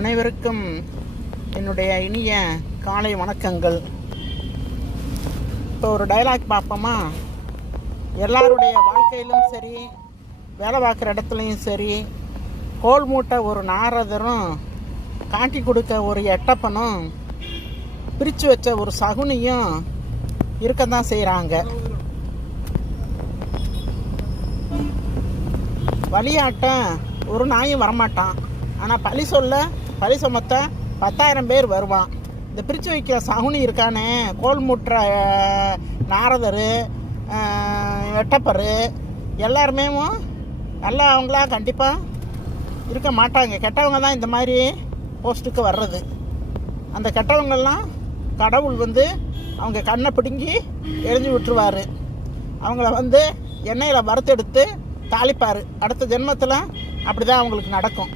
அனைவருக்கும் என்னுடைய இனிய காலை வணக்கங்கள். இப்போ ஒரு டைலாக் பார்ப்போமா? எல்லாருடைய வாழ்க்கையிலும் சரி, வேலை பார்க்குற இடத்துலையும் சரி, கோல் மூட்டை ஒரு நாரதரும், காட்டி கொடுக்க ஒரு எட்டப்பனும், பிரித்து வச்ச ஒரு சகுனியும் இருக்கத்தான் செய்கிறாங்க. வழியாட்டம் ஒரு நாயும் வரமாட்டான், ஆனால் பழி சுமத்த 10,000 பேர் வருவான். இந்த பிரித்து வைக்கிற சகுனி இருக்கானே, கோல் மூட்டுற நாரதர், வெட்டப்பர், எல்லாருமே நல்லா அவங்களா கண்டிப்பாக இருக்க மாட்டாங்க. கெட்டவங்க தான் இந்த மாதிரி போஸ்ட்டுக்கு வர்றது. அந்த கெட்டவங்கெல்லாம் கடவுள் அவங்க கண்ணை பிடுங்கி எரிஞ்சு விட்டுருவார். அவங்கள எண்ணெயில் வறுத்தெடுத்து தாளிப்பார். அடுத்த ஜென்மத்தில் அப்படி தான் அவங்களுக்கு நடக்கும்.